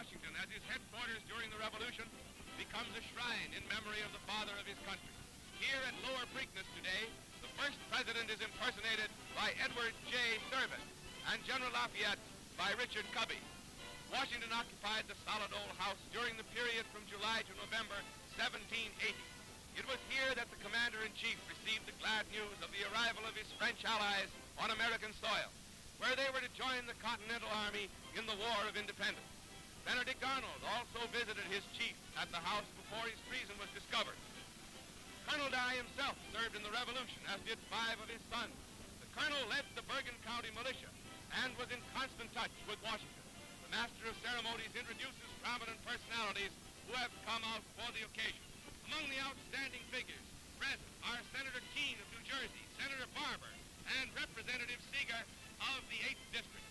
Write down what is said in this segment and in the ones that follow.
Washington, as his headquarters during the Revolution, becomes a shrine in memory of the father of his country. Here at Lower Preakness today, the first president is impersonated by Edward J. Thurman and General Lafayette by Richard Cubby. Washington occupied the solid old house during the period from July to November 1780. It was here that the commander-in-chief received the glad news of the arrival of his French allies on American soil, where they were to join the Continental Army in the War of Independence. Benedict Arnold also visited his chief at the house before his treason was discovered. Colonel Dey himself served in the Revolution, as did 5 of his sons. The colonel led the Bergen County militia and was in constant touch with Washington. The master of ceremonies introduces prominent personalities who have come out for the occasion. Among the outstanding figures present are Senator Keene of New Jersey, Senator Barber, and Representative Seeger of the 8th District.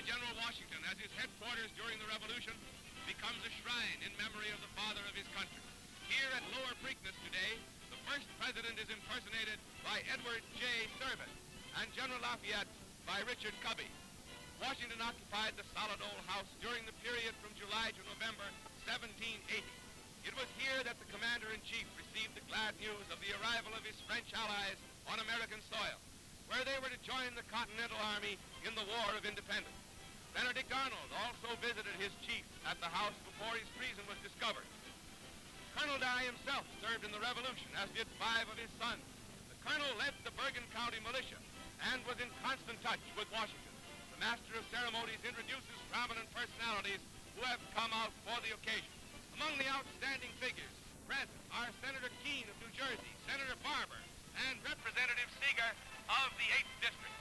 General Washington, as his headquarters during the Revolution, becomes a shrine in memory of the father of his country. Here at Lower Preakness today, the first president is impersonated by Edward J. Thurman and General Lafayette by Richard Cubby. Washington occupied the solid old house during the period from July to November 1780. It was here that the commander-in-chief received the glad news of the arrival of his French allies on American soil, where they were to join the Continental Army in the War of Independence. Benedict Arnold also visited his chief at the house before his treason was discovered. Colonel Dey himself served in the Revolution, as did 5 of his sons. The colonel led the Bergen County militia and was in constant touch with Washington. The master of ceremonies introduces prominent personalities who have come out for the occasion. Among the outstanding figures present are Senator Keene of New Jersey, Senator Barber, and Representative Seeger of the 8th District.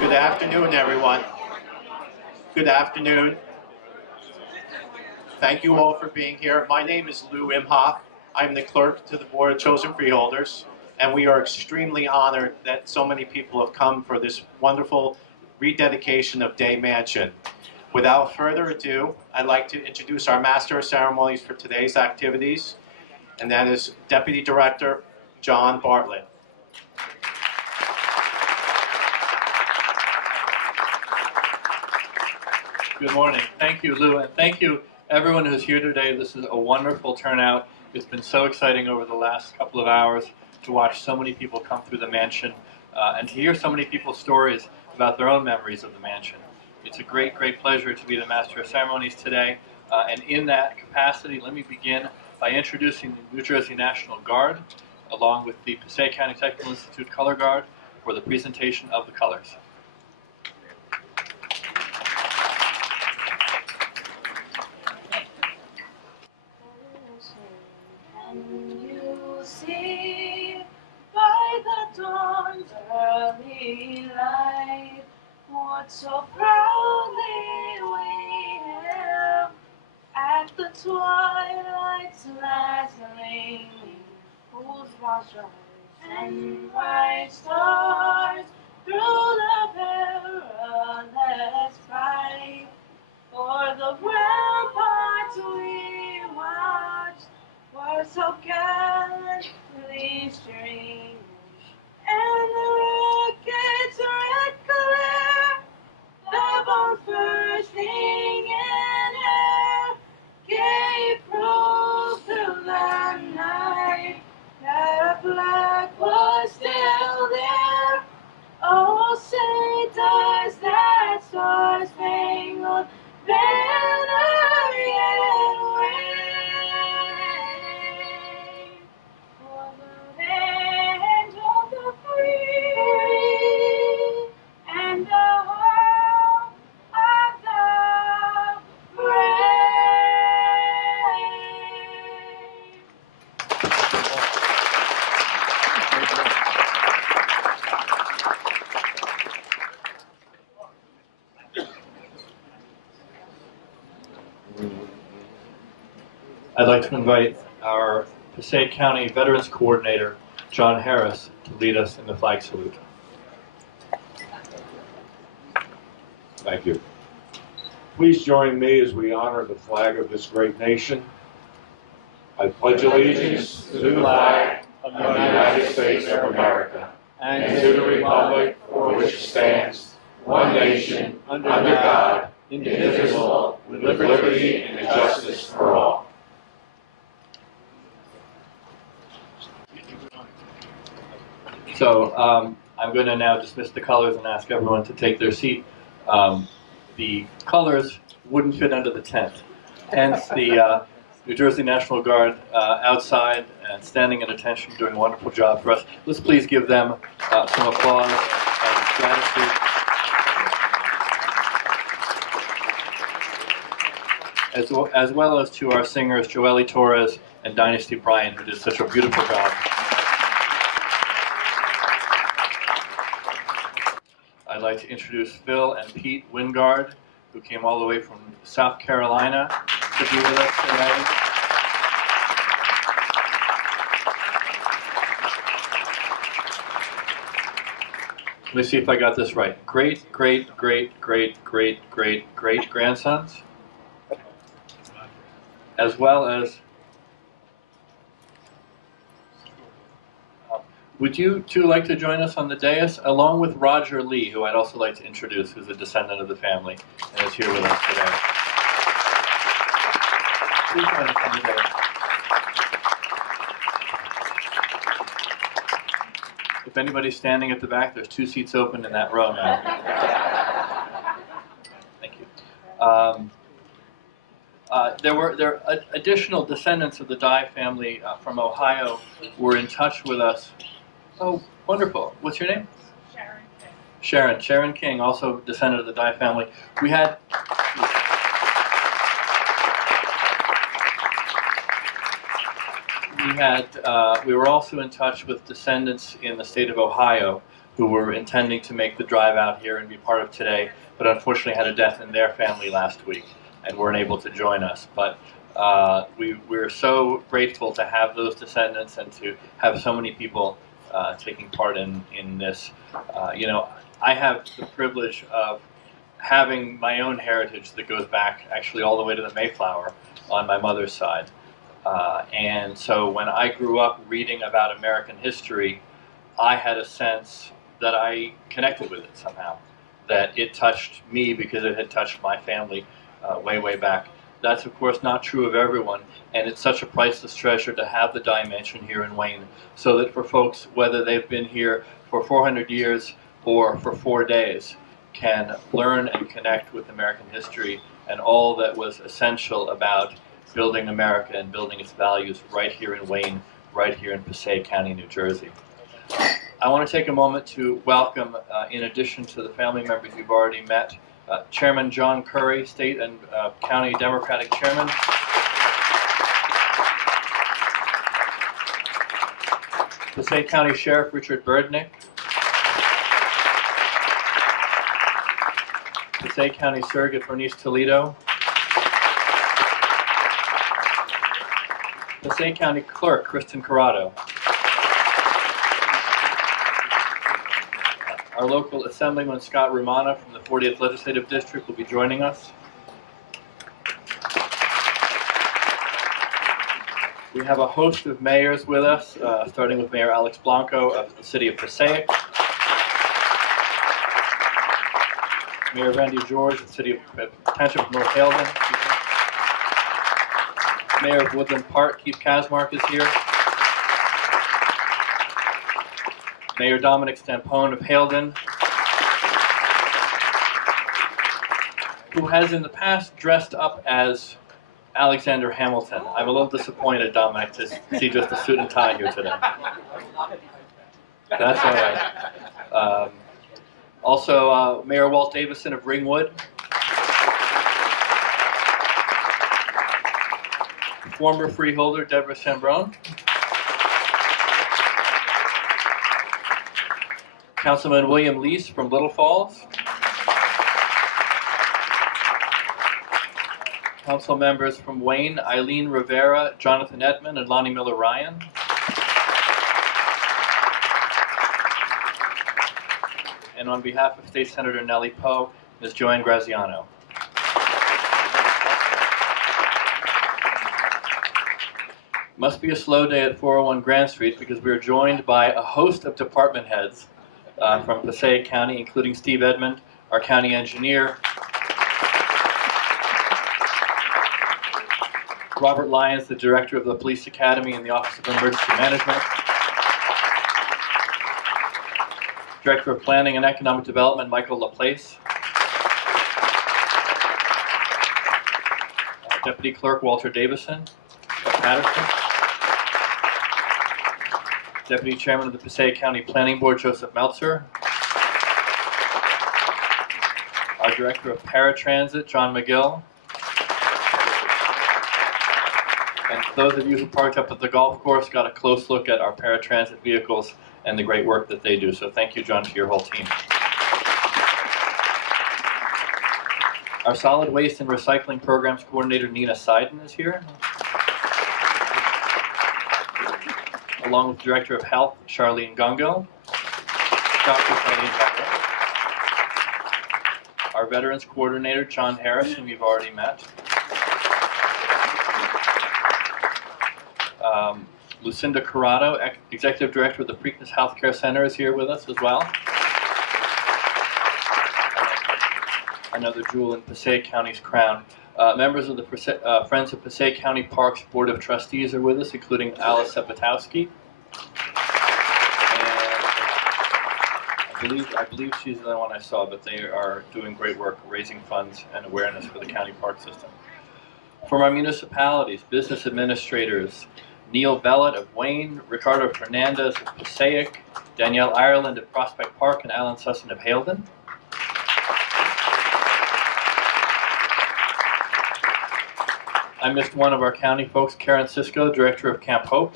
Good afternoon, everyone. Good afternoon. Thank you all for being here. My name is Lou Imhoff. I'm the clerk to the Board of Chosen Freeholders, and we are extremely honored that so many people have come for this wonderful rededication of Dey Mansion. Without further ado, I'd like to introduce our Master of Ceremonies for today's activities, and that is Deputy Director John Bartlett. Good morning. Thank you, Lou, and thank you everyone who's here today. This is a wonderful turnout. It's been so exciting over the last couple of hours to watch so many people come through the mansion and to hear so many people's stories about their own memories of the mansion. It's a great, great pleasure to be the Master of Ceremonies today. And in that capacity, let me begin by introducing the New Jersey National Guard, along with the Passaic County Technical Institute Color Guard, for the presentation of the colors. Can you see by the dawn's early light what so proudly we hailed at the twilight's last gleaming, whose vast rise and bright stars through the perilous fight, for the ramparts we watched were so gallantly streaming, and the rocket's red glare, the bombs bursting in air, gave proof through the night that a flag was still there. Oh, say does that star-spangled banner yet wave for the land of the free and the home of the brave? I'd like to invite our Passaic County Veterans Coordinator, John Harris, to lead us in the flag salute. Thank you. Please join me as we honor the flag of this great nation. I pledge allegiance to the flag of the United States of America and to the republic for which it stands, one nation, under God, indivisible, with liberty and justice for all. So I'm going to now dismiss the colors and ask everyone to take their seat. The colors wouldn't fit under the tent. Hence the New Jersey National Guard outside and standing at attention, doing a wonderful job for us. Let's please give them some applause and gratitude. As well as to our singers, Joelle Torres and Dynasty Bryan, who did such a beautiful job. I'd like to introduce Phil and Pete Wingard, who came all the way from South Carolina to be with us today. Let me see if I got this right. Great, great, great, great, great, great, great grandsons, as well as. Would you two like to join us on the dais, along with Roger Lee, who I'd also like to introduce, who's a descendant of the family and is here with us today. Please join us on the dais. If anybody's standing at the back, there's 2 seats open in that row now. Thank you. There were additional descendants of the Dey family from Ohio who were in touch with us. Oh, wonderful. What's your name? Sharon King. Sharon King, also descendant of the Dey family. We had we were also in touch with descendants in the state of Ohio who were intending to make the drive out here and be part of today, but unfortunately had a death in their family last week and weren't able to join us. But we're so grateful to have those descendants and to have so many people taking part in this. You know, I have the privilege of having my own heritage that goes back actually all the way to the Mayflower on my mother's side. And so when I grew up reading about American history, I had a sense that I connected with it somehow, that it touched me because it had touched my family way, way back. That's, of course, not true of everyone, and it's such a priceless treasure to have the Dey Mansion here in Wayne, so that for folks, whether they've been here for 400 years or for 4 days, can learn and connect with American history and all that was essential about building America and building its values right here in Wayne, right here in Passaic County, New Jersey. I want to take a moment to welcome, in addition to the family members you've already met, Chairman John Curry, State and County Democratic Chairman. Passaic County Sheriff Richard Berdnick. Passaic County Surrogate Bernice Toledo. Passaic County Clerk Kristen Corrado. Our local Assemblyman Scott Romana from the 40th Legislative District will be joining us. We have a host of mayors with us, starting with Mayor Alex Blanco of the City of Passaic, Mayor Randy George of the City of Township of North Haledon, Mayor of Woodland Park Keith Kazmark is here, Mayor Dominic Stampone of Haledon, who has in the past dressed up as Alexander Hamilton. I'm a little disappointed, Dominic, to see just a suit and tie here today. That's all right. Also, Mayor Walt Davison of Ringwood. Former freeholder Deborah Sambrone. Councilman William Lease from Little Falls. Council members from Wayne, Eileen Rivera, Jonathan Edmond, and Lonnie Miller-Ryan. And on behalf of State Senator Nellie Poe, Ms. Joanne Graziano. Must be a slow day at 401 Grand Street because we are joined by a host of department heads from Passaic County, including Steve Edmond, our county engineer, Robert Lyons, the director of the Police Academy and the Office of Emergency Management, Director of Planning and Economic Development, Michael Laplace, Deputy Clerk Walter Davison of Patterson, Deputy Chairman of the Passaic County Planning Board, Joseph Meltzer, our Director of Paratransit, John McGill, and those of you who parked up at the golf course got a close look at our paratransit vehicles and the great work that they do. So thank you, John, to your whole team. Our Solid Waste and Recycling Programs Coordinator, Nina Seiden, is here, along with Director of Health, Charlene Gongo, Dr. Charlene Gongo, our Veterans Coordinator, John Harris, whom you've already met, Lucinda Corrado, Executive Director of the Preakness Healthcare Center, is here with us as well. Another jewel in Passaic County's crown. Members of the Friends of Passaic County Parks Board of Trustees are with us, including Alice Sepetowski. And I believe she's the one I saw, but they are doing great work raising funds and awareness for the county park system. From our municipalities, business administrators, Neil Bellett of Wayne, Ricardo Fernandez of Passaic, Danielle Ireland of Prospect Park, and Alan Sussin of Haledon. I missed one of our county folks, Karen Cisco, Director of Camp Hope.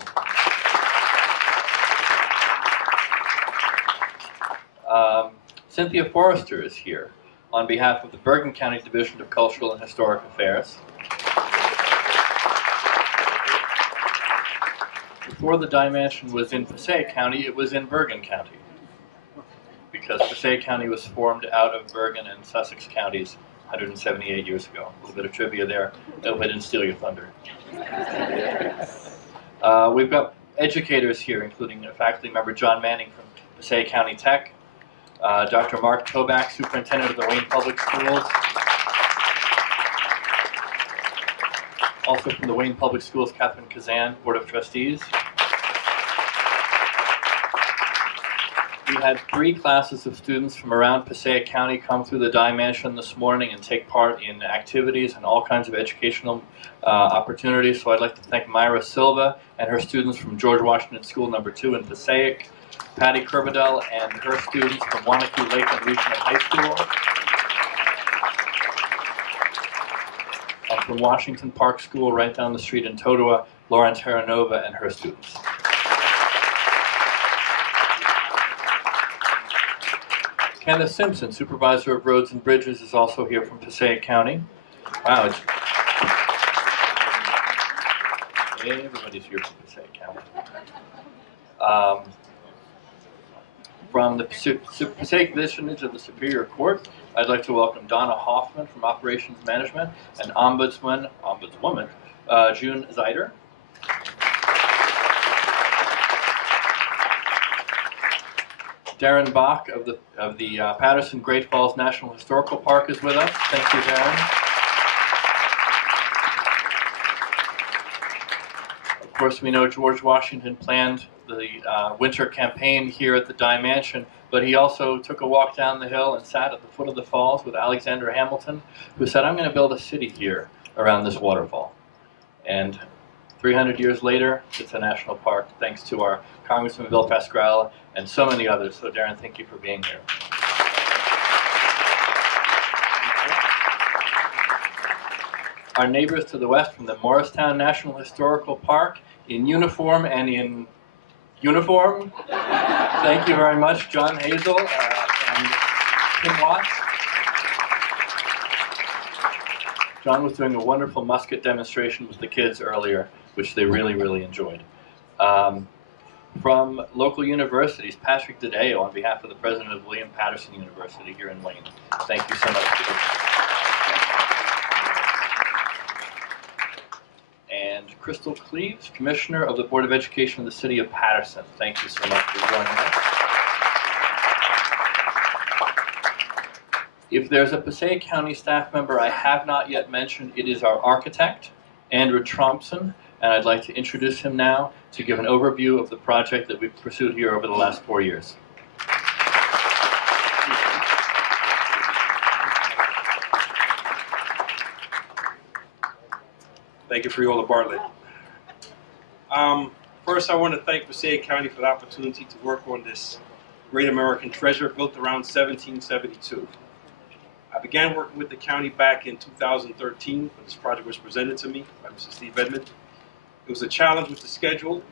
Cynthia Forrester is here on behalf of the Bergen County Division of Cultural and Historic Affairs. Before the Dey Mansion was in Passaic County, it was in Bergen County, because Passaic County was formed out of Bergen and Sussex counties 178 years ago. A little bit of trivia there. I hope I didn't steal your thunder. We've got educators here, including faculty member John Manning from Passaic County Tech, Dr. Mark Toback, Superintendent of the Wayne Public Schools. Also from the Wayne Public Schools, Catherine Kazan, Board of Trustees. We had 3 classes of students from around Passaic County come through the Dey Mansion this morning and take part in activities and all kinds of educational opportunities. So I'd like to thank Myra Silva and her students from George Washington School No. 2 in Passaic, Patty Kerbadell and her students from Wanakee Lakeland Regional High School, and from Washington Park School right down the street in Totowa, Lauren Terranova and her students. Kenneth Simpson, Supervisor of Roads and Bridges, is also here from Passaic County. Wow. Everybody's here from Passaic County. From the Passaic Division of the Superior Court, I'd like to welcome Donna Hoffman from Operations Management and Ombudswoman June Zeider. Darren Bach of the Patterson Great Falls National Historical Park is with us. Thank you, Darren. Of course, we know George Washington planned the winter campaign here at the Dey Mansion, but he also took a walk down the hill and sat at the foot of the falls with Alexander Hamilton, who said, "I'm going to build a city here around this waterfall." And 300 years later, it's a national park, thanks to our Congressman Bill Pascrell and so many others. So Darren, thank you for being here. Our neighbors to the west from the Morristown National Historical Park, in uniform and in uniform. Thank you very much, John Hazel and Tim Watts. John was doing a wonderful musket demonstration with the kids earlier, which they really, really enjoyed. From local universities, Patrick Dedeo on behalf of the president of William Patterson University here in Wayne. Thank you so much for doing that. And Crystal Cleaves, Commissioner of the Board of Education of the City of Patterson. Thank you so much for joining us. If there's a Passaic County staff member I have not yet mentioned, it is our architect, Andrew Thompson, and I'd like to introduce him now to give an overview of the project that we've pursued here over the last 4 years. Thank you, Friola Bartlett. First, I want to thank Passaic County for the opportunity to work on this great American treasure built around 1772. I began working with the county back in 2013 when this project was presented to me by Mr. Steve Edmond. It was a challenge with the schedule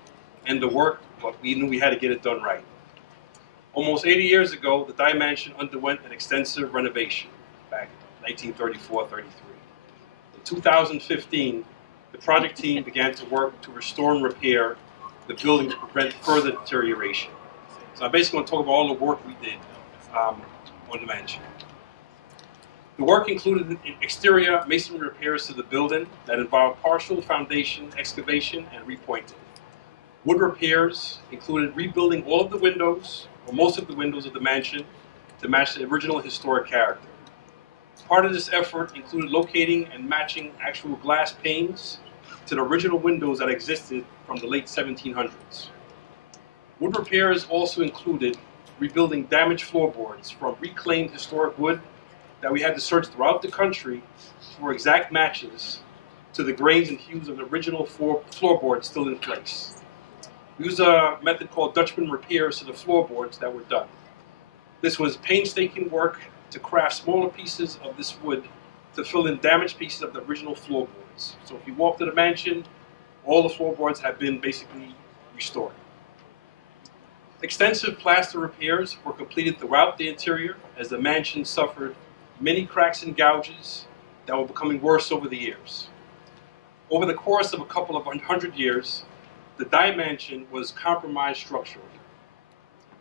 and the work, but we knew we had to get it done right. Almost 80 years ago, the Dey Mansion underwent an extensive renovation back in 1934-33. In 2015, the project team began to work to restore and repair the building to prevent further deterioration. So I basically want to talk about all the work we did on the mansion. The work included exterior masonry repairs to the building that involved partial foundation excavation and repointing. Wood repairs included rebuilding all of the windows, or most of the windows of the mansion, to match the original historic character. Part of this effort included locating and matching actual glass panes to the original windows that existed from the late 1700s. Wood repairs also included rebuilding damaged floorboards from reclaimed historic wood that we had to search throughout the country for exact matches to the grains and hues of the original floorboards still in place. We used a method called Dutchman repairs to the floorboards that were done. This was painstaking work to craft smaller pieces of this wood to fill in damaged pieces of the original floorboards. So if you walk to the mansion, all the floorboards have been basically restored. Extensive plaster repairs were completed throughout the interior as the mansion suffered many cracks and gouges that were becoming worse over the years. Over the course of a couple of 100 years, the Dey Mansion was compromised structurally.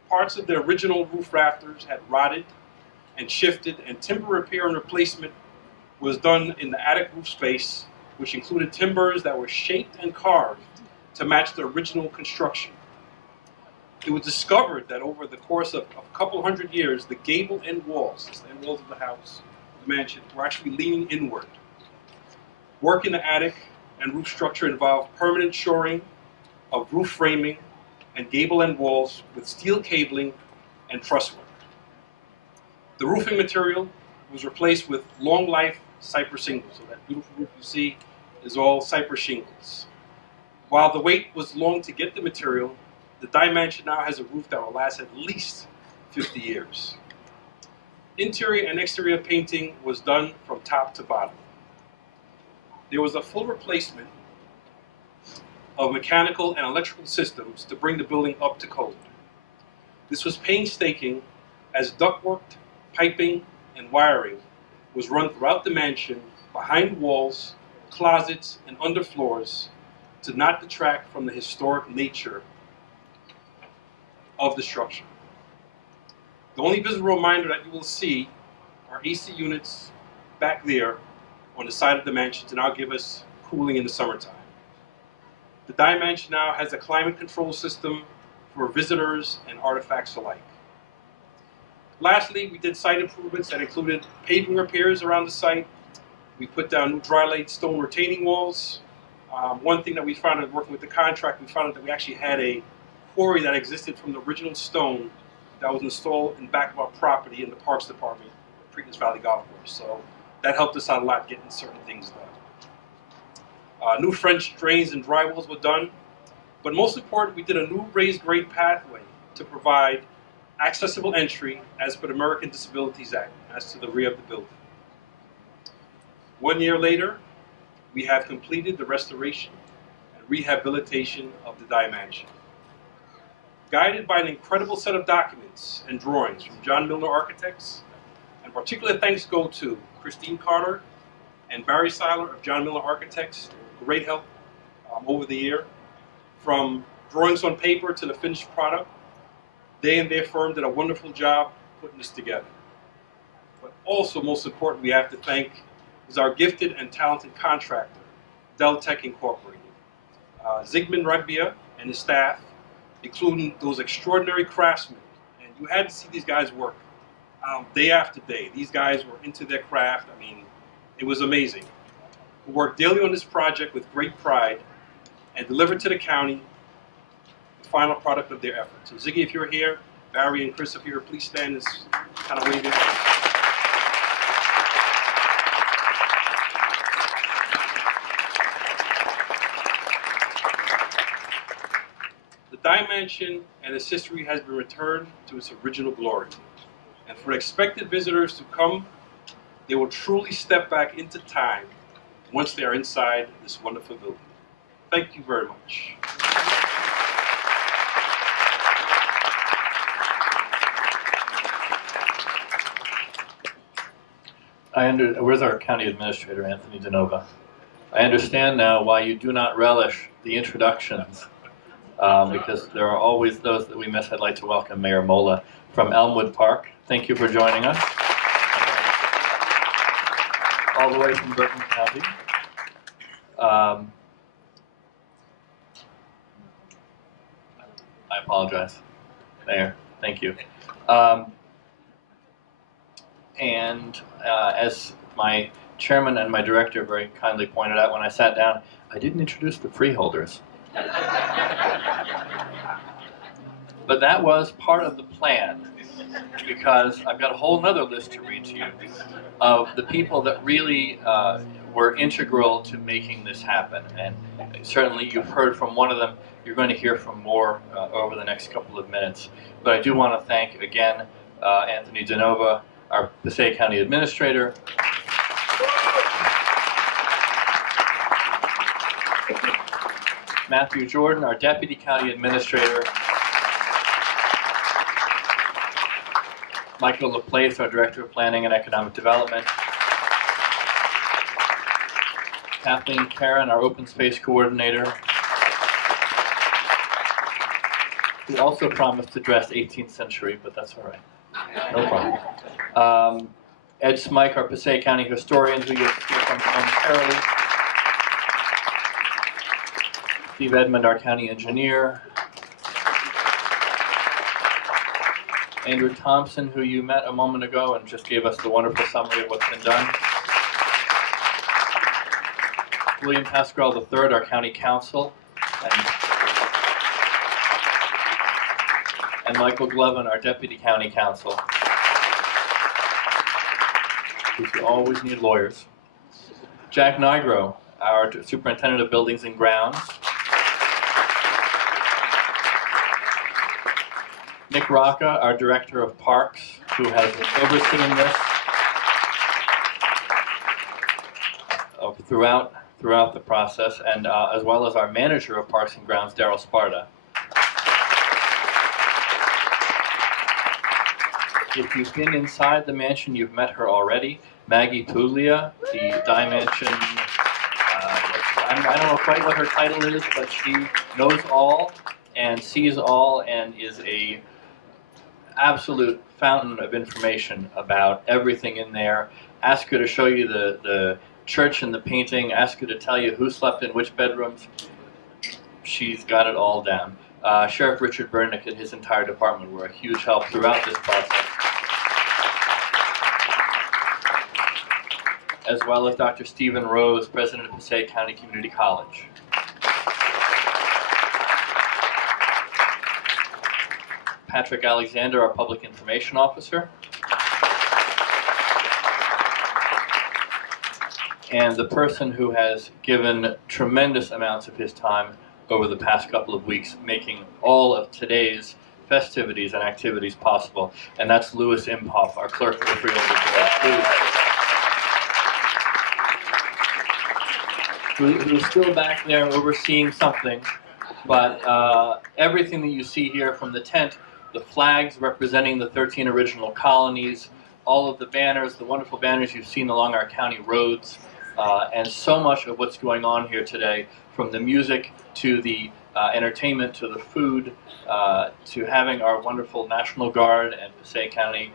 Parts of the original roof rafters had rotted and shifted, and timber repair and replacement was done in the attic roof space, which included timbers that were shaped and carved to match the original construction. It was discovered that over the course of a couple hundred years, the gable end walls, the end walls of the house, the mansion, were actually leaning inward. Work in the attic and roof structure involved permanent shoring of roof framing and gable end walls with steel cabling and trustworthy. The roofing material was replaced with long-life cypress shingles. So that beautiful roof you see is all cypress shingles. While the wait was long to get the material, the Dey Mansion now has a roof that will last at least 50 years. Interior and exterior painting was done from top to bottom. There was a full replacement of mechanical and electrical systems to bring the building up to code. This was painstaking as ductwork, piping, and wiring was run throughout the mansion, behind walls, closets, and underfloors to not detract from the historic nature of the structure. The only visible reminder that you will see are AC units back there on the side of the mansion to now give us cooling in the summertime. The Dey Mansion now has a climate control system for visitors and artifacts alike. Lastly, we did site improvements that included paving repairs around the site. We put down new dry-laid stone retaining walls. One thing that we found in working with the contract, we found out that we actually had a quarry that existed from the original stone that was installed in the back of our property in the Parks Department, Preakness Valley Golf Course. So that helped us out a lot getting certain things done. New French drains and drywalls were done, but most important, we did a new raised grade pathway to provide accessible entry as per the American Disabilities Act, as to the rear of the building. 1 year later, we have completed the restoration and rehabilitation of the Dey Mansion. Guided by an incredible set of documents and drawings from John Milner Architects, and particular thanks go to Christine Carter and Barry Seiler of John Milner Architects, great help over the year. From drawings on paper to the finished product, they and their firm did a wonderful job putting this together. But also, most important, we have to thank is our gifted and talented contractor, Deltec Incorporated. Zygmunt Rugbia and his staff, including those extraordinary craftsmen. And you had to see these guys work day after day. These guys were into their craft. I mean, it was amazing. Who worked daily on this project with great pride and delivered to the county the final product of their efforts. So Ziggy, if you're here, Barry and Chris, if you're here, please stand and kind of wave your hands. The Dey Mansion and its history has been returned to its original glory. And for expected visitors to come, they will truly step back into time once they are inside this wonderful building. Thank you very much. Where's our county administrator, Anthony DeNova? I understand now why you do not relish the introductions, because there are always those that we miss. I'd like to welcome Mayor Mola from Elmwood Park. Thank you for joining us. All the way from Bergen County. I apologize, Mayor. Thank you. As my chairman and my director very kindly pointed out when I sat down, I didn't introduce the freeholders. But that was part of the plan, because I've got a whole nother list to read to you of the people that really were integral to making this happen. And certainly you've heard from one of them. You're going to hear from more over the next couple of minutes. But I do want to thank again Anthony DeNova, our Passaic County Administrator, Matthew Jordan, our Deputy County Administrator, Michael LaPlace, our Director of Planning and Economic Development, Kathleen Karen, our Open Space Coordinator, who also promised to dress 18th century, but that's all right. No problem. Ed Smike, our Passaic County Historian, who you'll hear from momentarily. Steve Edmond, our County Engineer. Andrew Thompson, who you met a moment ago and just gave us the wonderful summary of what's been done. William Pascal III, our County Counsel. and Michael Glovin, our Deputy County Counsel. Because you always need lawyers. Jack Nigro, our Superintendent of Buildings and Grounds. Nick Rocca, our Director of Parks, who has overseen this throughout the process, and as well as our Manager of Parks and Grounds, Daryl Sparta. If you've been inside the mansion, you've met her already. Maggie Puglia, the Dey Mansion, I don't know quite what her title is, but she knows all and sees all and is a absolute fountain of information about everything in there. Ask her to show you the church and the painting. Ask her to tell you who slept in which bedrooms. She's got it all down. Sheriff Richard Burnick and his entire department were a huge help throughout this process, as well as Dr. Stephen Rose, President of Passaic County Community College. Patrick Alexander, our Public Information Officer. And the person who has given tremendous amounts of his time over the past couple of weeks making all of today's festivities and activities possible, and that's Louis Imhoff, our clerk for the Freeholder Board, who's still back there overseeing something, but everything that you see here, from the tent, the flags representing the 13 original colonies, all of the banners, the wonderful banners you've seen along our county roads, and so much of what's going on here today, from the music to the entertainment to the food, to having our wonderful National Guard and Passaic County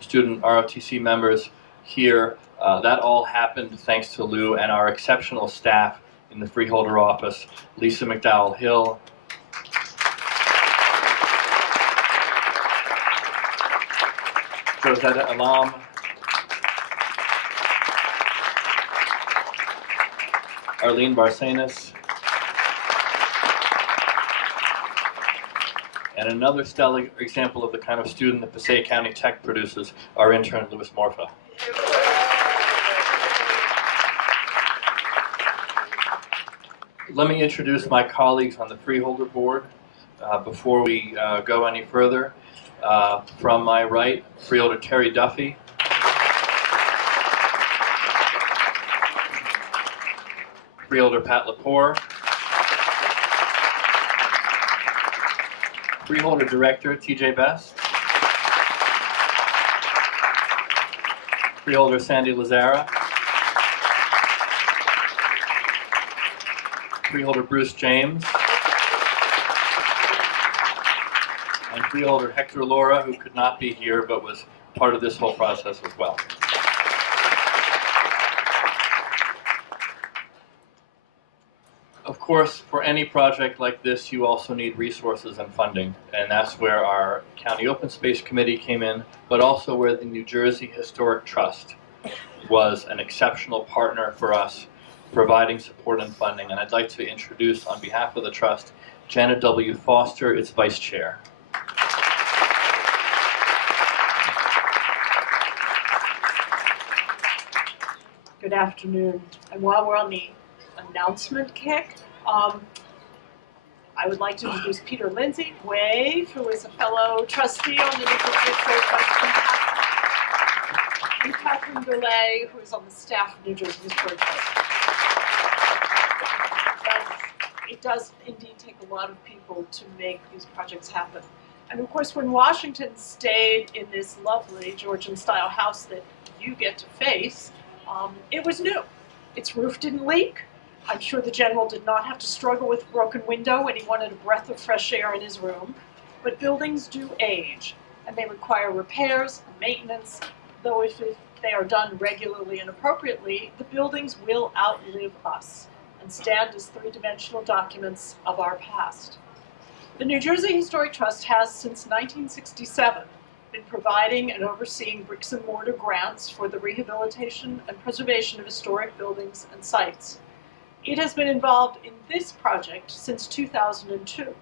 student ROTC members here. That all happened thanks to Lou and our exceptional staff in the Freeholder office, Lisa McDowell Hill, Rosetta Alam, Arlene Barcenas, and another stellar example of the kind of student that Passaic County Tech produces, our intern, Louis Morfa. Let me introduce my colleagues on the Freeholder Board before we go any further. From my right, Freeholder Terry Duffy. Freeholder Pat Lepore. Freeholder Director TJ Best. Freeholder Sandy Lazara. Freeholder Bruce James. And Freeholder Hector Laura, who could not be here but was part of this whole process as well. Of course, for any project like this, you also need resources and funding, and that's where our County Open Space Committee came in, but also where the New Jersey Historic Trust was an exceptional partner for us, providing support and funding. And I'd like to introduce, on behalf of the Trust, Janet W. Foster, its Vice Chair. Good afternoon. And while we're on the announcement kick, I would like to introduce Peter Lindsay, Wave, who is a fellow trustee on the New Jersey Historic Trust, and Catherine Goulet, who is on the staff of New Jersey Historic Trust. It does indeed take a lot of people to make these projects happen. And of course, when Washington stayed in this lovely Georgian-style house that you get to face, it was new. Its roof didn't leak. I'm sure the general did not have to struggle with a broken window when he wanted a breath of fresh air in his room. But buildings do age, and they require repairs and maintenance, though if they are done regularly and appropriately, the buildings will outlive us and stand as three-dimensional documents of our past. The New Jersey Historic Trust has, since 1967, been providing and overseeing bricks and mortar grants for the rehabilitation and preservation of historic buildings and sites. It has been involved in this project since 2002.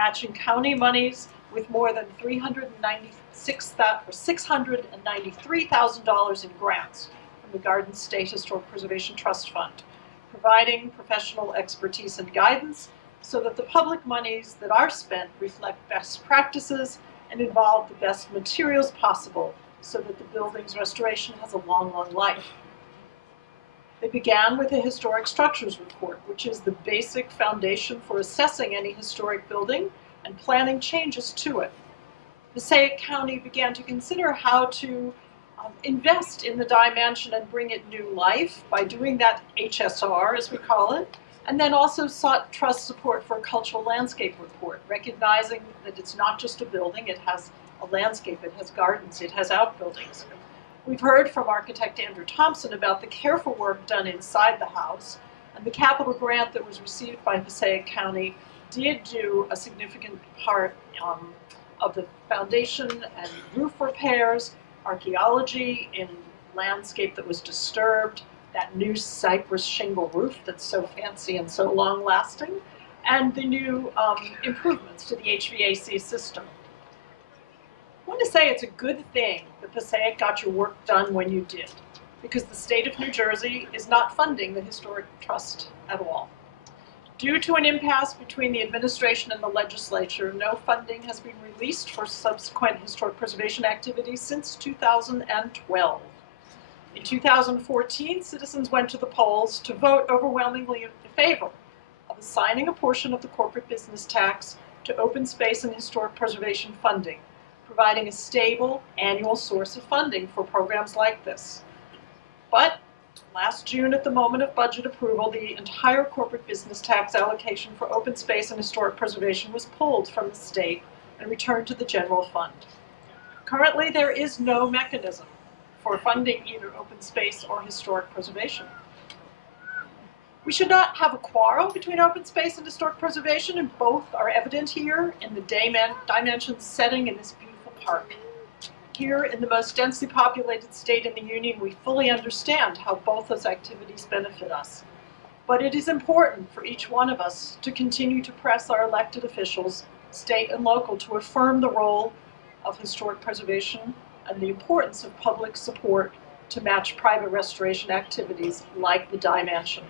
matching county monies with more than $693,000 in grants from the Garden State Historic Preservation Trust Fund, providing professional expertise and guidance so that the public monies that are spent reflect best practices and involve the best materials possible so that the building's restoration has a long, long life. They began with a historic structures report, which is the basic foundation for assessing any historic building and planning changes to it. Passaic County began to consider how to invest in the Dey Mansion and bring it new life by doing that HSR, as we call it, and then also sought trust support for a cultural landscape report, recognizing that it's not just a building, it has a landscape, it has gardens, it has outbuildings. We've heard from architect Andrew Thompson about the careful work done inside the house, and the capital grant that was received by Passaic County did do a significant part of the foundation and roof repairs, archaeology in landscape that was disturbed, that new cypress shingle roof that's so fancy and so long-lasting, and the new improvements to the HVAC system. I want to say it's a good thing that Passaic got your work done when you did, because the state of New Jersey is not funding the Historic Trust at all. Due to an impasse between the administration and the legislature, no funding has been released for subsequent historic preservation activities since 2012. In 2014, citizens went to the polls to vote overwhelmingly in favor of assigning a portion of the corporate business tax to open space and historic preservation funding, providing a stable annual source of funding for programs like this. But last June, at the moment of budget approval, the entire corporate business tax allocation for open space and historic preservation was pulled from the state and returned to the general fund. Currently, there is no mechanism for funding either open space or historic preservation. We should not have a quarrel between open space and historic preservation, and both are evident here in the Dey Mansion setting in this beautiful park. Here in the most densely populated state in the Union, we fully understand how both those activities benefit us. But it is important for each one of us to continue to press our elected officials, state and local, to affirm the role of historic preservation and the importance of public support to match private restoration activities like the Dey Mansion.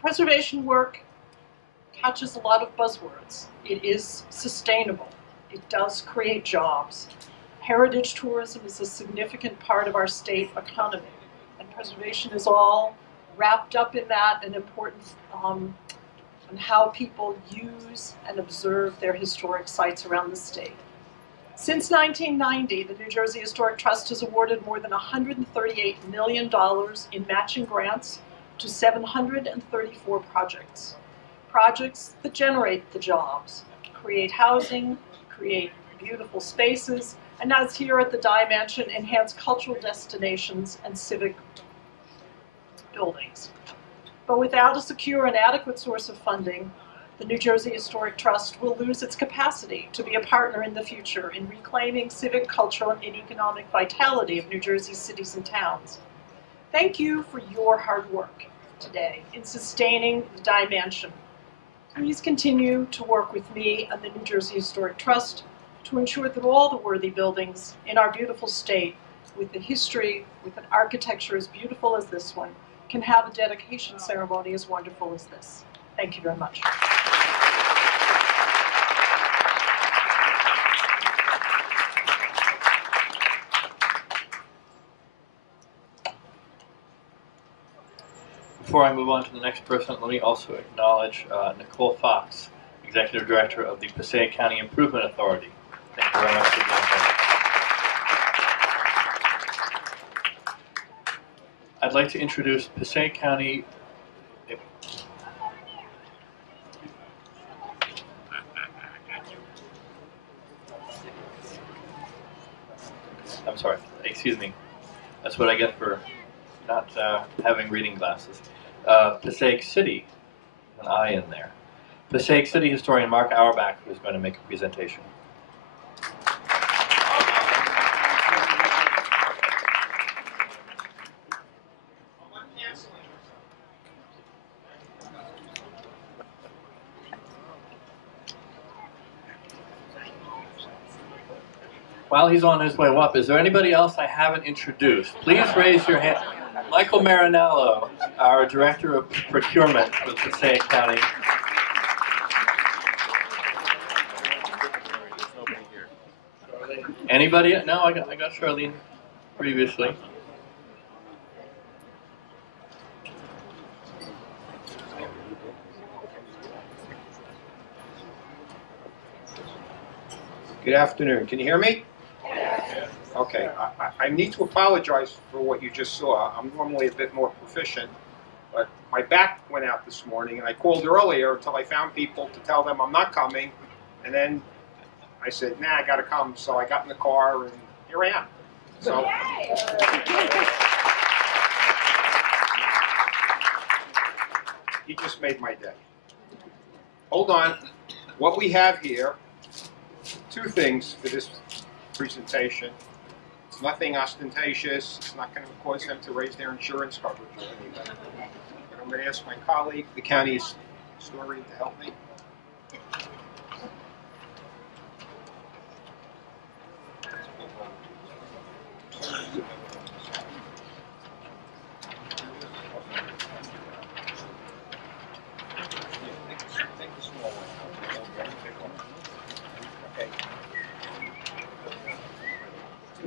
Preservation work catches a lot of buzzwords. It is sustainable. It does create jobs. Heritage tourism is a significant part of our state economy, and preservation is all wrapped up in that and important on how people use and observe their historic sites around the state. Since 1990, the New Jersey Historic Trust has awarded more than $138 million in matching grants to 734 projects. Projects that generate the jobs, create housing, create beautiful spaces, and as here at the Dey Mansion, enhance cultural destinations and civic buildings. But without a secure and adequate source of funding, the New Jersey Historic Trust will lose its capacity to be a partner in the future in reclaiming civic, cultural, and economic vitality of New Jersey's cities and towns. Thank you for your hard work today in sustaining the Dey Mansion. Please continue to work with me and the New Jersey Historic Trust to ensure that all the worthy buildings in our beautiful state, with a history, with an architecture as beautiful as this one, can have a dedication ceremony as wonderful as this. Thank you very much. Before I move on to the next person, let me also acknowledge Nicole Fox, Executive Director of the Passaic County Improvement Authority. Thank you very much for being here. I'd like to introduce Passaic County. I'm sorry, excuse me. That's what I get for not having reading glasses. Passaic City, an I in there. Passaic City historian Mark Auerbach is going to make a presentation. while he's on his way up, is there anybody else I haven't introduced? Please raise your hand. Michael Marinello, our Director of Procurement for Passaic County. Anybody? No, I got Charlene previously. Good afternoon. Can you hear me? Okay. I need to apologize for what you just saw. I'm normally a bit more proficient, but my back went out this morning, and I called earlier until I found people to tell them I'm not coming, and then I said, nah, I got to come. So I got in the car, and here I am. So. He just made my day. Hold on. What we have here, two things for this presentation. It's nothing ostentatious. It's not going to cause them to raise their insurance coverage or anything. But I'm going to ask my colleague, the county historian, to help me.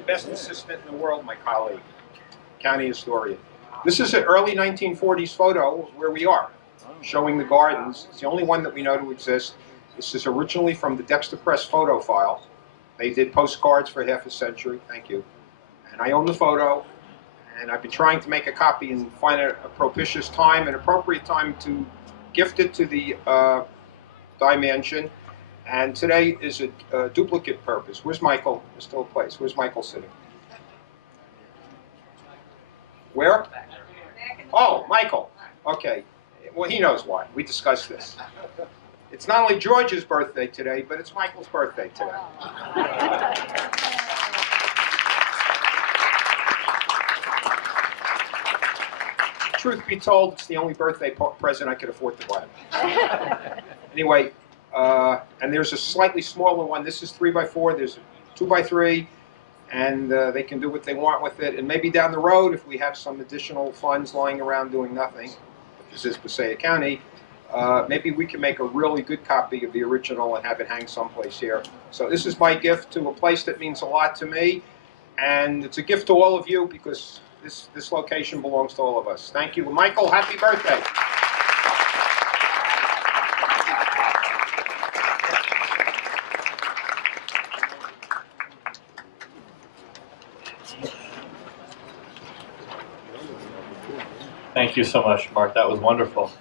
Best assistant in the world, my colleague, county historian. This is an early 1940s photo of where we are, showing the gardens. It's the only one that we know to exist. This is originally from the Dexter Press photo file. They did postcards for half a century. Thank you. And I own the photo, and I've been trying to make a copy and find a propitious time, an appropriate time to gift it to the Dey Mansion. And today is a duplicate purpose. Where's Michael? There's still a place. Where's Michael sitting? Where? Oh, Michael. Okay. Well, he knows why. We discussed this. It's not only George's birthday today, but it's Michael's birthday today. Truth be told, it's the only birthday present I could afford to buy him. Anyway, and there's a slightly smaller one. This is 3x4. There's a 2x3, and they can do what they want with it. And maybe down the road, if we have some additional funds lying around doing nothing, this is Passaic County, maybe we can make a really good copy of the original and have it hang someplace here. So this is my gift to a place that means a lot to me, and it's a gift to all of you because this location belongs to all of us. Thank you. Michael, happy birthday. Thank you so much, Mark. That was wonderful.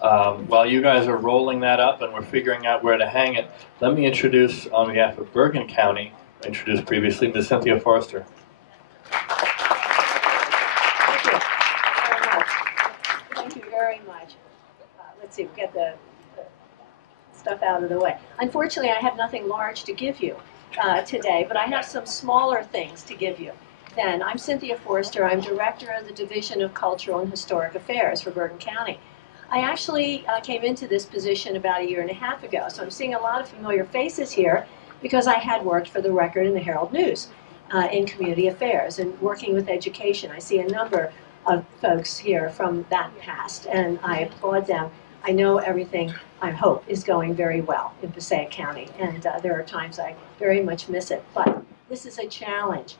While you guys are rolling that up and we're figuring out where to hang it, let me introduce, on behalf of Bergen County, introduced previously, Ms. Cynthia Forrester. Thank you very much. Let's see, we'll get the stuff out of the way. Unfortunately, I have nothing large to give you today, but I have some smaller things to give you. Then, I'm Cynthia Forrester. I'm Director of the Division of Cultural and Historic Affairs for Bergen County. I actually came into this position about 1.5 years ago, so I'm seeing a lot of familiar faces here because I had worked for the Record and the Herald News in community affairs and working with education. I see a number of folks here from that past, and I applaud them. I know everything, I hope, is going very well in Passaic County, and there are times I very much miss it, but this is a challenge.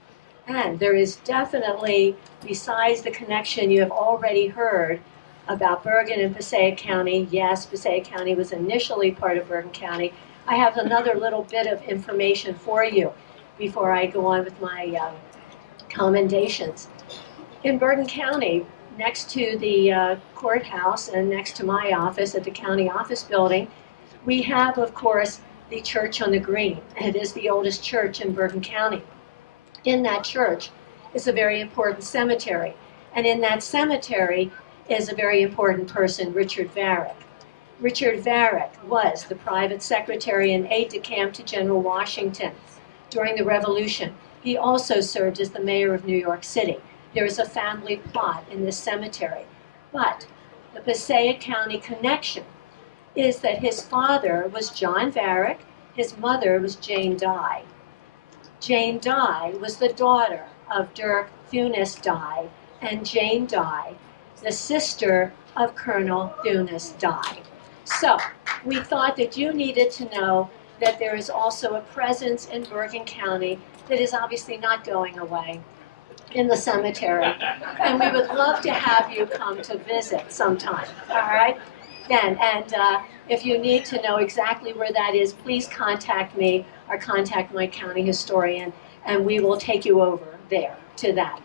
And there is definitely, besides the connection you have already heard about Bergen and Passaic County, yes, Passaic County was initially part of Bergen County. I have another little bit of information for you before I go on with my commendations. In Bergen County, next to the courthouse and next to my office at the county office building, we have, of course, the Church on the Green. It is the oldest church in Bergen County. In that church is a very important cemetery. And in that cemetery is a very important person, Richard Varick. Richard Varick was the private secretary and aide-de-camp to General Washington during the Revolution. He also served as the mayor of New York City. There is a family plot in this cemetery. But the Passaic County connection is that his father was John Varick, his mother was Jane Dey. Jane Dey was the daughter of Dirk Thunes Dey and Jane Dey, the sister of Colonel Thunes Dey. So we thought that you needed to know that there is also a presence in Bergen County that is obviously not going away in the cemetery. And we would love to have you come to visit sometime, all right? Then, and if you need to know exactly where that is, please contact me or contact my county historian, and we will take you over there to that.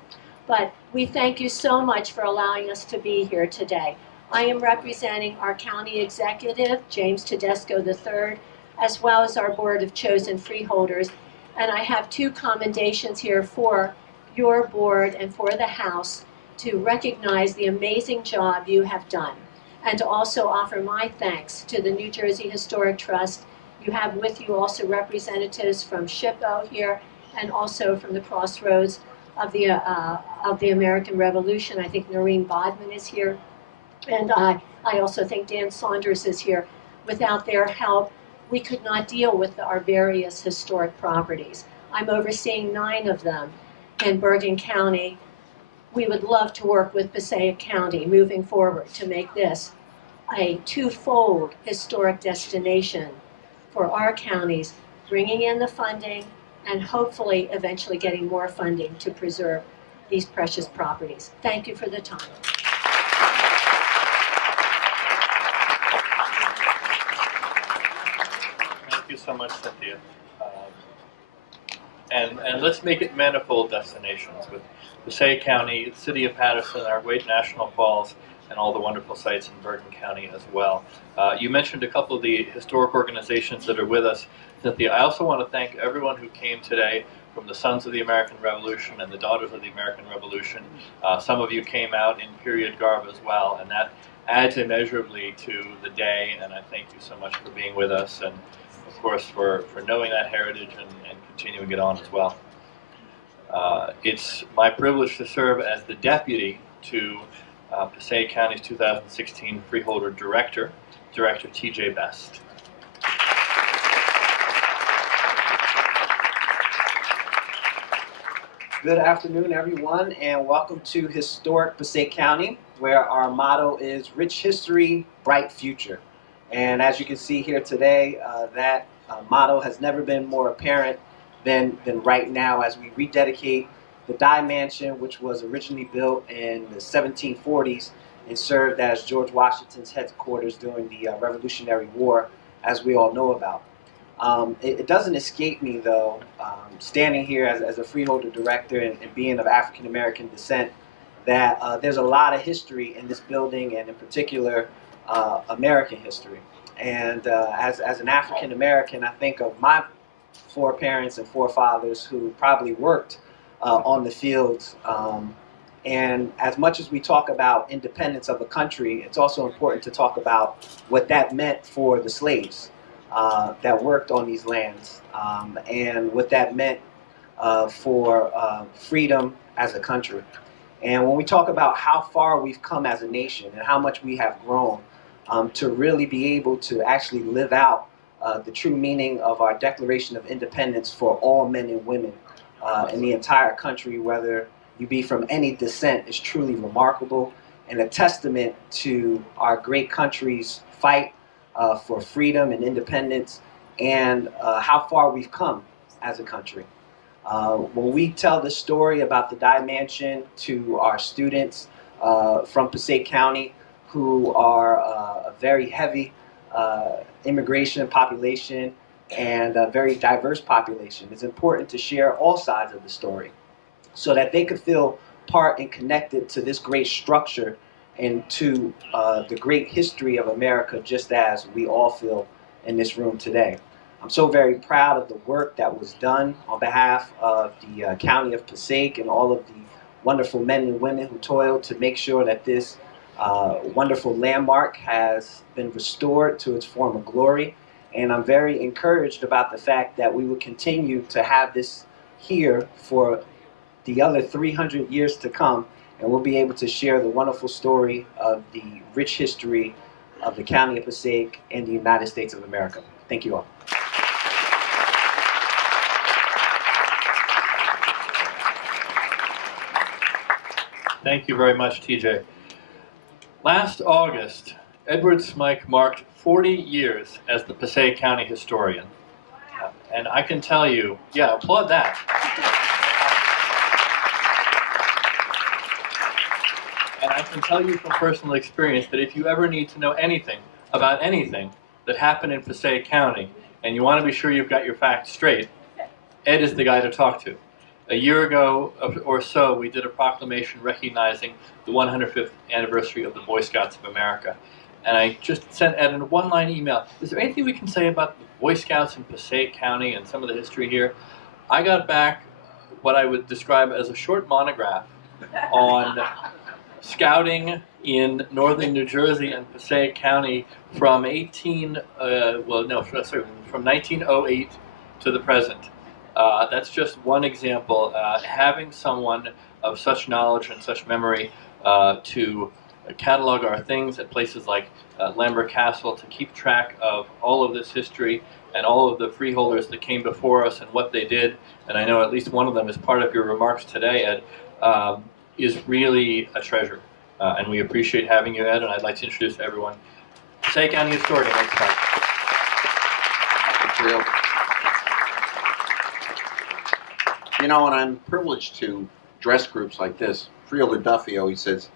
But we thank you so much for allowing us to be here today. I am representing our county executive, James Tedesco III, as well as our board of chosen freeholders. And I have two commendations here for your board and for the House to recognize the amazing job you have done, and to also offer my thanks to the New Jersey Historic Trust. You have with you also representatives from SHPO here, and also from the Crossroads of the American Revolution. I think Noreen Bodman is here, and I also think Dan Saunders is here. Without their help, we could not deal with our various historic properties. I'm overseeing 9 of them in Bergen County. We would love to work with Passaic County moving forward to make this a twofold historic destination for our counties, bringing in the funding and hopefully eventually getting more funding to preserve these precious properties. Thank you for the time. Thank you so much, Cynthia. And let's make it manifold destinations with Passaic County, the city of Patterson, our great national falls, and all the wonderful sites in Bergen County as well. You mentioned a couple of the historic organizations that are with us, Cynthia. I also want to thank everyone who came today, from the Sons of the American Revolution and the Daughters of the American Revolution. Some of you came out in period garb as well, and that adds immeasurably to the day, and I thank you so much for being with us, and of course for knowing that heritage and continuing it on as well. It's my privilege to serve as the deputy to Passaic County's 2016 Freeholder Director, Director T.J. Best. Good afternoon, everyone, and welcome to Historic Passaic County, where our motto is Rich History, Bright Future. And as you can see here today, that motto has never been more apparent than right now as we rededicate the Dey Mansion, which was originally built in the 1740s and served as George Washington's headquarters during the Revolutionary War, as we all know about. It doesn't escape me, though, standing here as a freeholder director and being of African American descent, that there's a lot of history in this building, and in particular, American history. And as an African American, I think of my foreparents and forefathers who probably worked on the fields. And as much as we talk about independence of a country, it's also important to talk about what that meant for the slaves that worked on these lands, and what that meant for freedom as a country. And when we talk about how far we've come as a nation and how much we have grown, to really be able to actually live out the true meaning of our Declaration of Independence for all men and women in the entire country, whether you be from any descent, is truly remarkable and a testament to our great country's fight for freedom and independence, and how far we've come as a country. When we tell the story about the Dey Mansion to our students from Passaic County, who are a very heavy immigration population and a very diverse population, it's important to share all sides of the story so that they could feel part and connected to this great structure and to the great history of America, just as we all feel in this room today. I'm so very proud of the work that was done on behalf of the County of Passaic and all of the wonderful men and women who toiled to make sure that this wonderful landmark has been restored to its former glory. And I'm very encouraged about the fact that we will continue to have this here for the other 300 years to come, and we'll be able to share the wonderful story of the rich history of the County of Passaic and the United States of America. Thank you all. Thank you very much, TJ. Last August, Edward Smike marked 40 years as the Passaic County historian. And I can tell you, yeah, applaud that. And I can tell you from personal experience that if you ever need to know anything about anything that happened in Passaic County, and you want to be sure you've got your facts straight, Ed is the guy to talk to. A year ago or so, we did a proclamation recognizing the 105th anniversary of the Boy Scouts of America. And I just sent Ed a one-line email. Is there anything we can say about the Boy Scouts in Passaic County and some of the history here? I got back what I would describe as a short monograph on scouting in northern New Jersey and Passaic County from 1908 to the present. That's just one example. Having someone of such knowledge and such memory to catalog our things at places like Lambert Castle, to keep track of all of this history and all of the freeholders that came before us and what they did, and I know at least one of them is part of your remarks today, Ed, is really a treasure. And we appreciate having you, Ed, and I'd like to introduce everyone. Passaic County historian, next time. You know, and I'm privileged to address groups like this. Freeholder Duffy always says,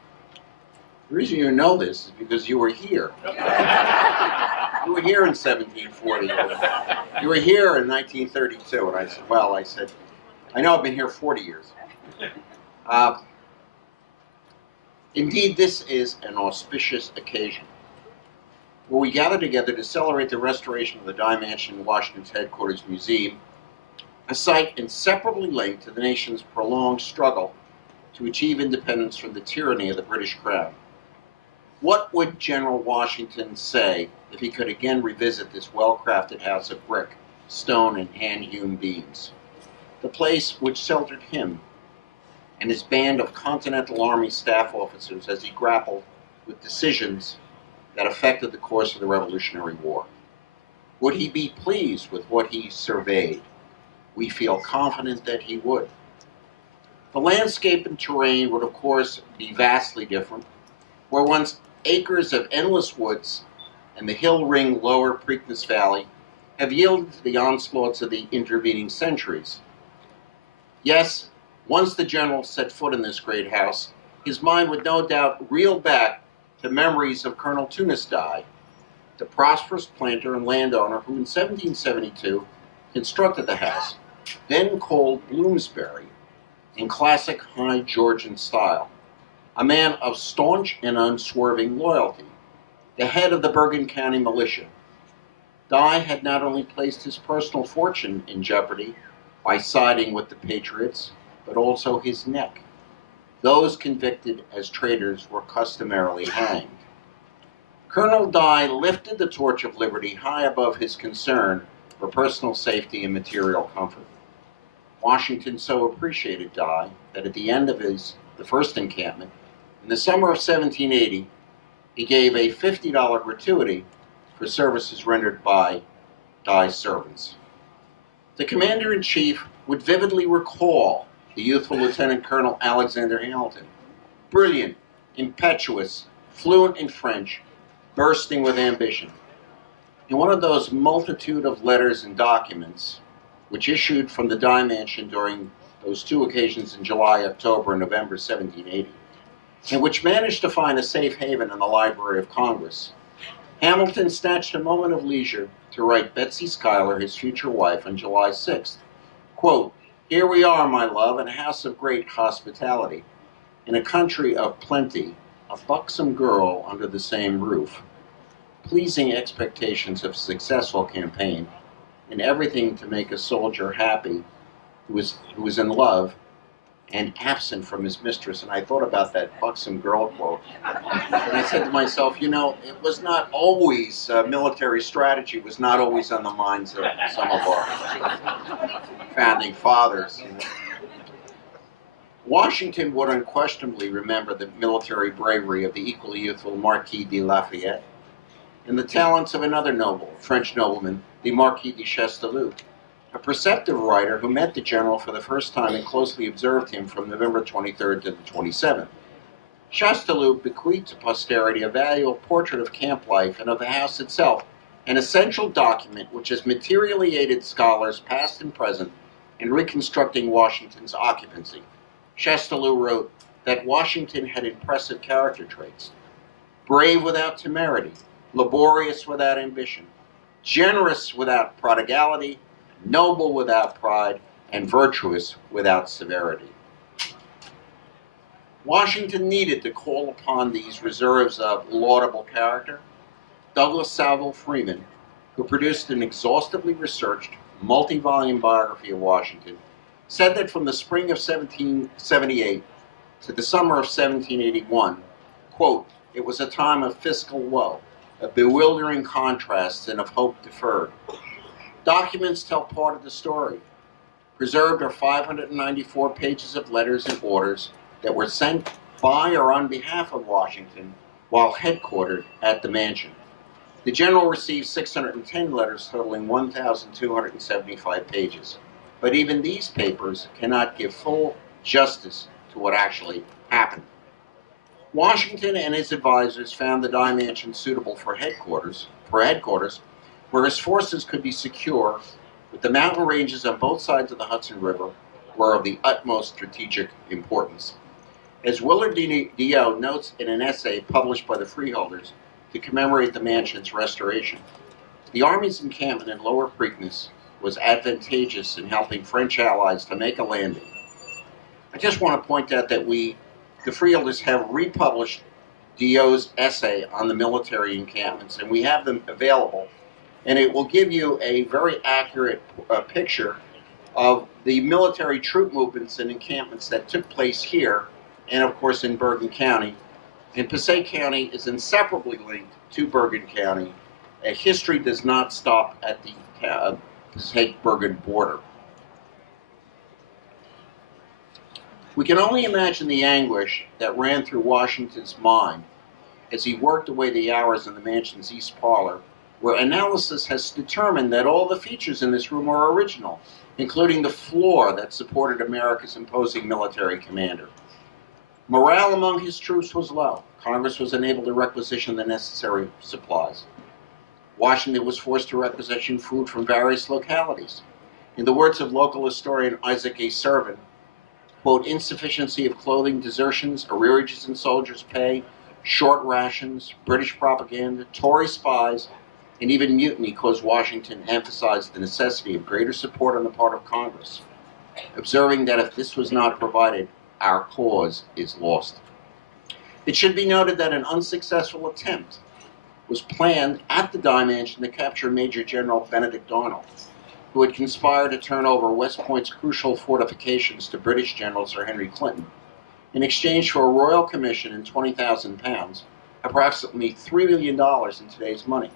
the reason you know this is because you were here. You were here in 1740. You were here in 1932. And I said, well, I know I've been here 40 years. Indeed, this is an auspicious occasion where we gather together to celebrate the restoration of the Dey Mansion, Washington's headquarters museum, a site inseparably linked to the nation's prolonged struggle to achieve independence from the tyranny of the British Crown. What would General Washington say if he could again revisit this well-crafted house of brick, stone, and hand-hewn beams? The place which sheltered him and his band of Continental Army staff officers as he grappled with decisions that affected the course of the Revolutionary War. Would he be pleased with what he surveyed? We feel confident that he would. The landscape and terrain would, of course, be vastly different. Where once acres of endless woods and the hill-ringed lower Preakness Valley have yielded to the onslaughts of the intervening centuries. Yes, once the general set foot in this great house, his mind would no doubt reel back to memories of Colonel Tunis Dey, the prosperous planter and landowner who in 1772 constructed the house, then called Bloomsbury, in classic High Georgian style. A man of staunch and unswerving loyalty, the head of the Bergen County militia. Dey had not only placed his personal fortune in jeopardy by siding with the Patriots, but also his neck. Those convicted as traitors were customarily hanged. Colonel Dey lifted the torch of liberty high above his concern for personal safety and material comfort. Washington so appreciated Dey that at the end of the first encampment, in the summer of 1780, he gave a $50 gratuity for services rendered by Dey's servants. The commander-in-chief would vividly recall the youthful Lieutenant Colonel Alexander Hamilton, brilliant, impetuous, fluent in French, bursting with ambition. In one of those multitude of letters and documents which issued from the Dey Mansion during those two occasions in July, October, and November 1780, and which managed to find a safe haven in the Library of Congress, Hamilton snatched a moment of leisure to write Betsy Schuyler, his future wife, on July 6th. Quote, "Here we are, my love, in a house of great hospitality, in a country of plenty, a buxom girl under the same roof, pleasing expectations of a successful campaign, and everything to make a soldier happy who is in love and absent from his mistress." And I thought about that buxom girl quote. And I said to myself, you know, it was not always, military strategy was not always on the minds of some of our founding fathers. You know. Washington would unquestionably remember the military bravery of the equally youthful Marquis de Lafayette and the talents of another noble, French nobleman, the Marquis de Chastellux, a perceptive writer who met the general for the first time and closely observed him from November 23rd to the 27th. Chastellux bequeathed to posterity a valuable portrait of camp life and of the house itself, an essential document which has materially aided scholars past and present in reconstructing Washington's occupancy. Chastellux wrote that Washington had impressive character traits: brave without temerity, laborious without ambition, generous without prodigality, noble without pride, and virtuous without severity. Washington needed to call upon these reserves of laudable character. Douglas Salvo Freeman, who produced an exhaustively researched, multi-volume biography of Washington, said that from the spring of 1778 to the summer of 1781, quote, it was a time of fiscal woe, of bewildering contrasts and of hope deferred. Documents tell part of the story. Preserved are 594 pages of letters and orders that were sent by or on behalf of Washington while headquartered at the mansion. The general received 610 letters totaling 1,275 pages. But even these papers cannot give full justice to what actually happened. Washington and his advisors found the Dey Mansion suitable for headquarters, where his forces could be secure, but the mountain ranges on both sides of the Hudson River were of the utmost strategic importance. As Willard D.O. notes in an essay published by the freeholders to commemorate the mansion's restoration, the Army's encampment in Lower Preakness was advantageous in helping French allies to make a landing. I just want to point out that the freeholders have republished D.O.'s essay on the military encampments, and we have them available, and it will give you a very accurate picture of the military troop movements and encampments that took place here and, of course, in Bergen County. And Passaic County is inseparably linked to Bergen County. History does not stop at the Passaic-Bergen border. We can only imagine the anguish that ran through Washington's mind as he worked away the hours in the mansion's east parlor, where analysis has determined that all the features in this room are original, including the floor that supported America's imposing military commander. Morale among his troops was low. Congress was unable to requisition the necessary supplies. Washington was forced to requisition food from various localities. In the words of local historian Isaac A. Servin, quote, insufficiency of clothing, desertions, arrearages in soldiers' pay, short rations, British propaganda, Tory spies, and even mutiny caused Washington to emphasize the necessity of greater support on the part of Congress, observing that if this was not provided, our cause is lost. It should be noted that an unsuccessful attempt was planned at the Dey Mansion to capture Major General Benedict Arnold, who had conspired to turn over West Point's crucial fortifications to British General Sir Henry Clinton in exchange for a royal commission and 20,000 pounds, approximately $3 million in today's money.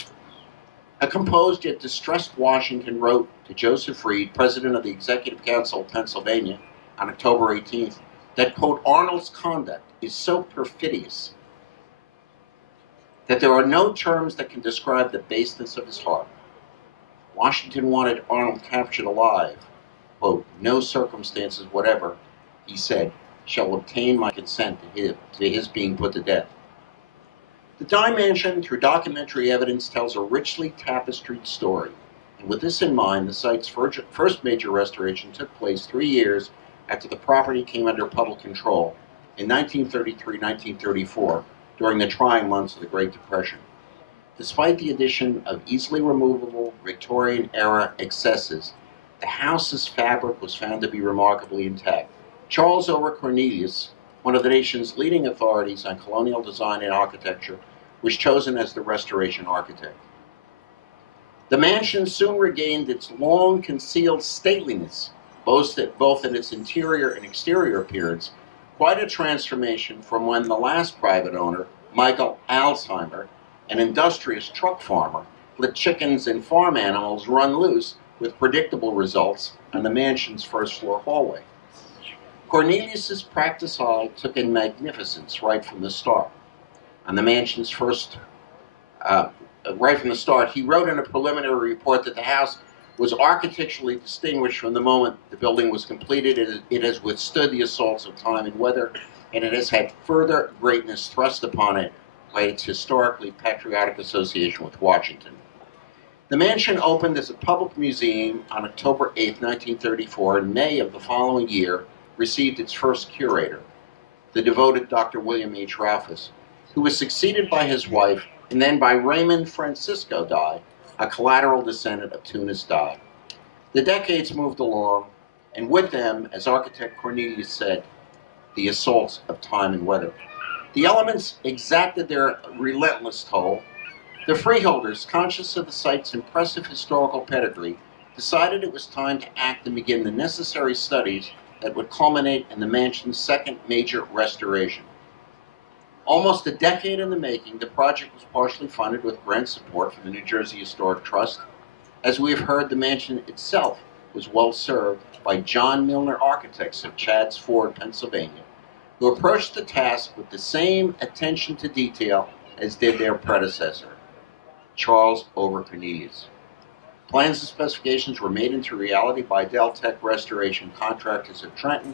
A composed yet distressed Washington wrote to Joseph Reed, president of the Executive Council of Pennsylvania, on October 18th, that, quote, Arnold's conduct is so perfidious that there are no terms that can describe the baseness of his heart. Washington wanted Arnold captured alive. Quote, no circumstances whatever, he said, shall obtain my consent to his being put to death. The Dey Mansion, through documentary evidence, tells a richly tapestried story. And with this in mind, the site's first major restoration took place 3 years after the property came under public control in 1933-1934, during the trying months of the Great Depression. Despite the addition of easily removable Victorian-era excesses, the house's fabric was found to be remarkably intact. Charles Ower Cornelius, one of the nation's leading authorities on colonial design and architecture, was chosen as the restoration architect. The mansion soon regained its long-concealed stateliness, both in its interior and exterior appearance, quite a transformation from when the last private owner, Michael Alzheimer, an industrious truck farmer, let chickens and farm animals run loose with predictable results on the mansion's first-floor hallway. Cornelius's practice eye took in magnificence right from the start. On the mansion's right from the start, he wrote in a preliminary report that the house was architecturally distinguished from the moment the building was completed. It has withstood the assaults of time and weather. and it has had further greatness thrust upon it by its historically patriotic association with Washington. The mansion opened as a public museum on October 8, 1934, and May of the following year received its first curator, the devoted Dr. William H. Ralphus, who was succeeded by his wife and then by Raymond Francisco Dey, a collateral descendant of Tunis Dey. The decades moved along, and with them, as architect Cornelius said, the assaults of time and weather. The elements exacted their relentless toll. The freeholders, conscious of the site's impressive historical pedigree, decided it was time to act and begin the necessary studies that would culminate in the mansion's second major restoration. Almost a decade in the making, the project was partially funded with grant support from the New Jersey Historic Trust. As we have heard, the mansion itself was well served by John Milner Architects of Chadds Ford, Pennsylvania, who approached the task with the same attention to detail as did their predecessor, Charles Over Cornelius. Plans and specifications were made into reality by Deltec Restoration Contractors of Trenton,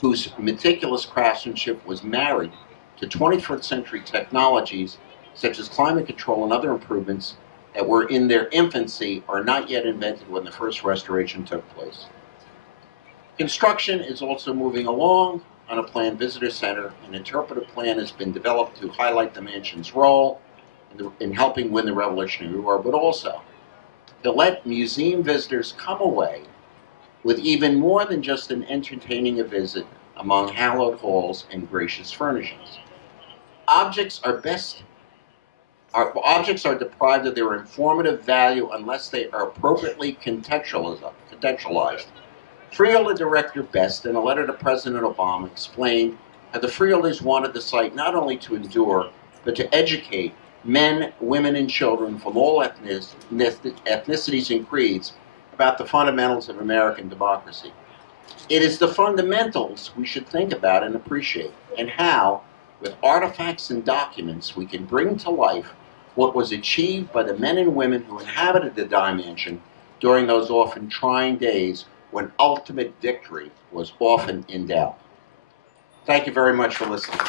whose meticulous craftsmanship was married to 21st century technologies such as climate control and other improvements that were in their infancy or not yet invented when the first restoration took place. Construction is also moving along on a planned visitor center. An interpretive plan has been developed to highlight the mansion's role in helping win the Revolutionary War, but also to let museum visitors come away with even more than just an entertaining a visit among hallowed halls and gracious furnishings. Objects are deprived of their informative value unless they are appropriately contextualized. Freeholder Director Best, in a letter to President Obama, explained how the freeholders wanted the site not only to endure, but to educate men, women, and children from all ethnicities and creeds about the fundamentals of American democracy. It is the fundamentals we should think about and appreciate, and how, with artifacts and documents, we can bring to life what was achieved by the men and women who inhabited the Dey Mansion during those often trying days when ultimate victory was often in doubt. Thank you very much for listening.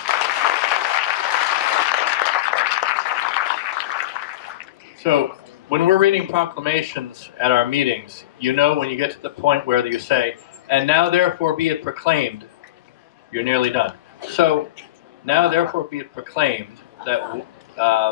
So, when we're reading proclamations at our meetings, you know when you get to the point where you say, "And now therefore be it proclaimed," you're nearly done. So, now therefore be it proclaimed that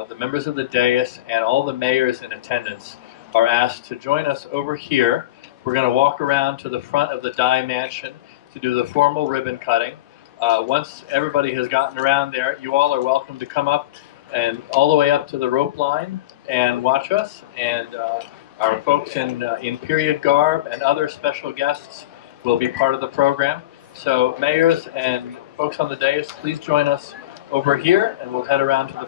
the members of the dais and all the mayors in attendance are asked to join us over here. We're going to walk around to the front of the Dey Mansion to do the formal ribbon cutting. Once everybody has gotten around there, you all are welcome to come up and all the way up to the rope line and watch us. And our folks in period garb and other special guests will be part of the program. So mayors and folks on the dais, please join us over here, and we'll head around to the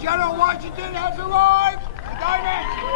General Washington has arrived! The Dey Mansion!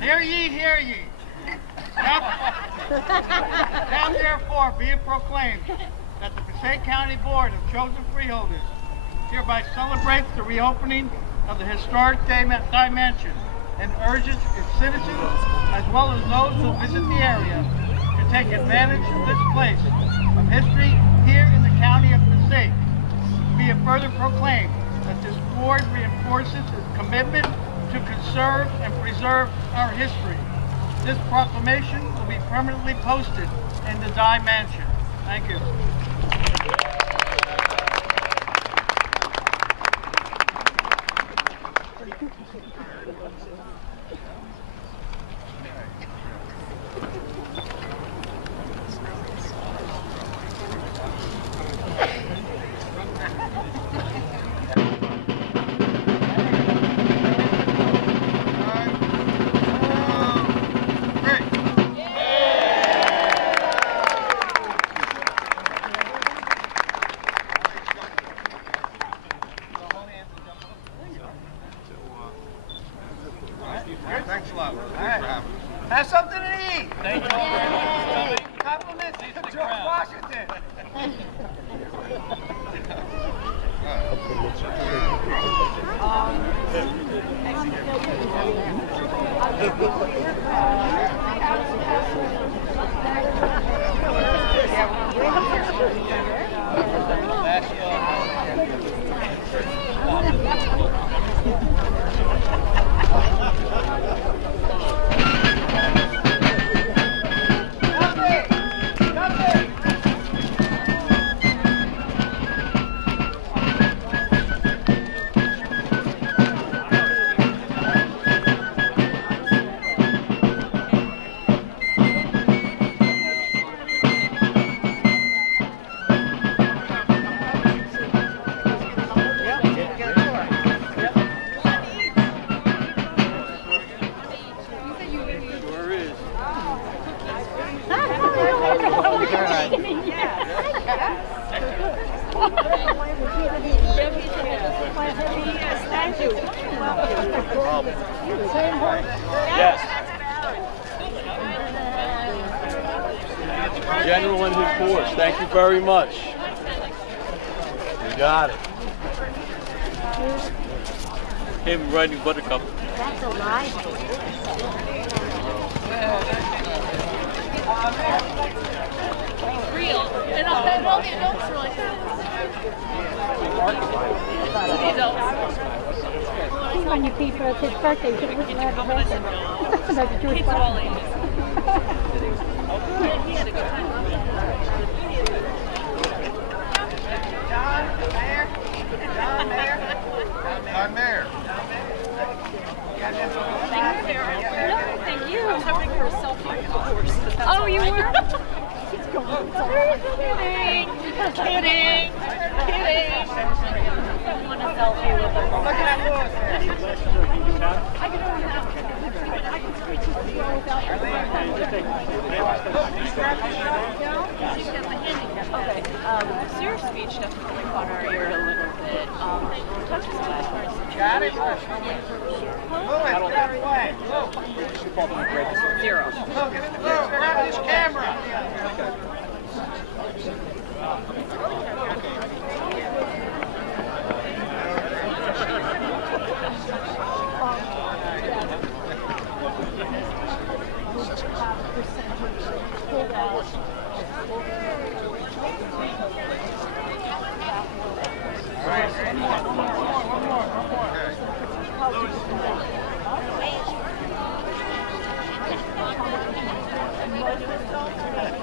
Hear ye, hear ye. Now therefore be it proclaimed that the Passaic County Board of Chosen Freeholders hereby celebrates the reopening of the historic Dey Mansion and urges its citizens, as well as those who visit the area, to take advantage of this place of history here in the county of Passaic. Be it further proclaimed that this board reinforces its commitment to conserve and preserve our history. This proclamation will be permanently posted in the Dey Mansion. Thank you. Thanks a lot. All right. Have something to eat. Thank you. Compliments to George Washington. Yes. General and his force, thank you very much. You got it. Him riding Buttercup. That's a lie. Real. And all the adults are like that. The adults. When you pee for his birthday, you should have listened to happy birthday. That's a Jewish Kids of all blessing. ages. He had a good time. John Mayer. Thank you. I was hoping for a selfie with the horse. Oh, you were? He's going. Kidding. Kidding. Kidding. I want a selfie with the horse. Look at that Lewis. I can only have I can switch his flow without Okay. So your speech definitely caught our ear a little bit. Touches on as far as Got it? Lewis, grab flag. zero. Look, grab this camera. newest doll?